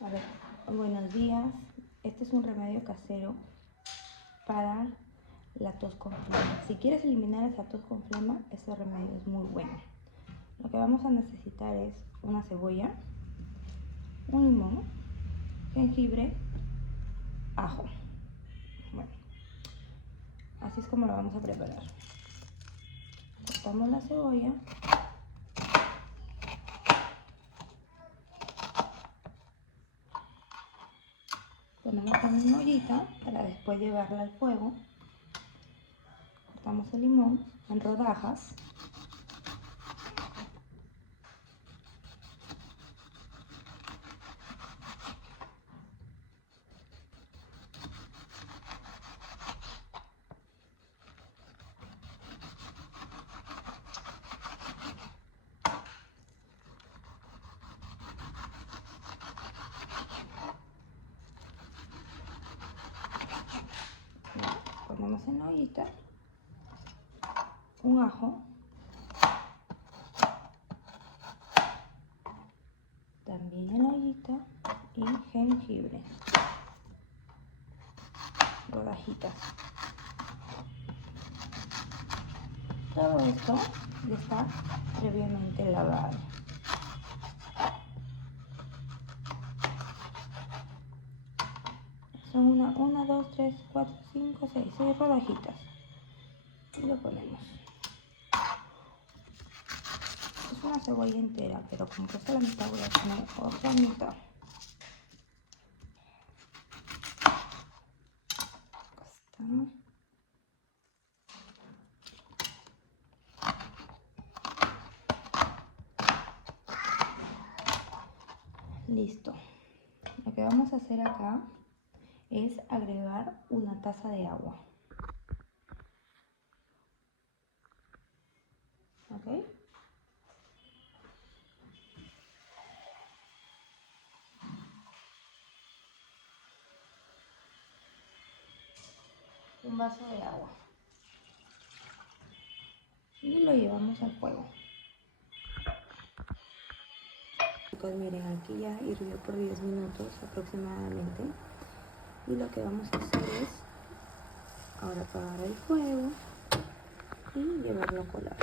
A ver, buenos días. Este es un remedio casero para la tos con flema. Si quieres eliminar esa tos con flema, este remedio es muy bueno. Lo que vamos a necesitar es una cebolla, un limón, jengibre, ajo. Bueno, así es como lo vamos a preparar. Cortamos la cebolla. Ponemos en una ollita para después llevarla al fuego. Cortamos el limón en rodajas. Ponemos en la ollita un ajo, también en la ollita, y jengibre, rodajitas. Todo esto ya está previamente lavado. Son una, 2, 3, 4, 5, 6 rodajitas. Y lo ponemos. Es una cebolla entera, pero como que la mitad voy a poner otra mitad. Listo. Lo que vamos a hacer acá es agregar una taza de agua. ¿Ok? Un vaso de agua. Y lo llevamos al fuego. Chicos, miren, aquí ya hirvió por 10 minutos aproximadamente. Y lo que vamos a hacer es ahora apagar el fuego y llevarlo a colar.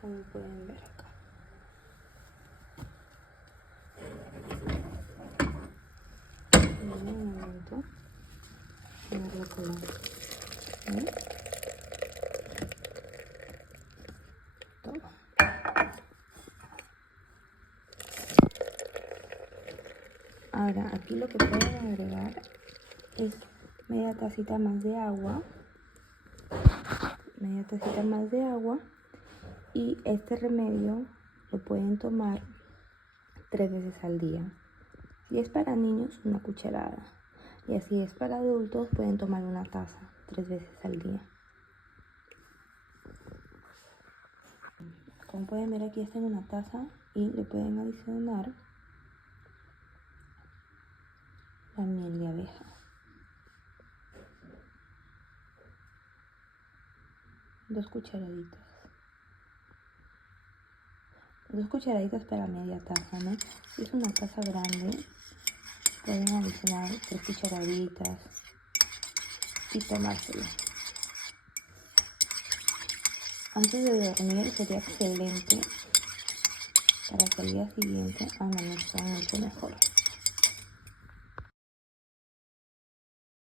Como pueden ver acá. En un momento, llevarlo a colar. ¿Ven? Todo. Ahora, aquí lo que pueden agregar es media tacita más de agua. Y este remedio lo pueden tomar 3 veces al día. Si es para niños, una cucharada. Y así es para adultos, pueden tomar una taza 3 veces al día. Como pueden ver, aquí está en una taza y le pueden adicionar la miel de abeja. 2 cucharaditas. 2 cucharaditas para media taza, ¿no? Si es una taza grande, pueden adicionar 3 cucharaditas y tomárselo. Antes de dormir sería excelente para que al día siguiente amanezcan mucho mejor.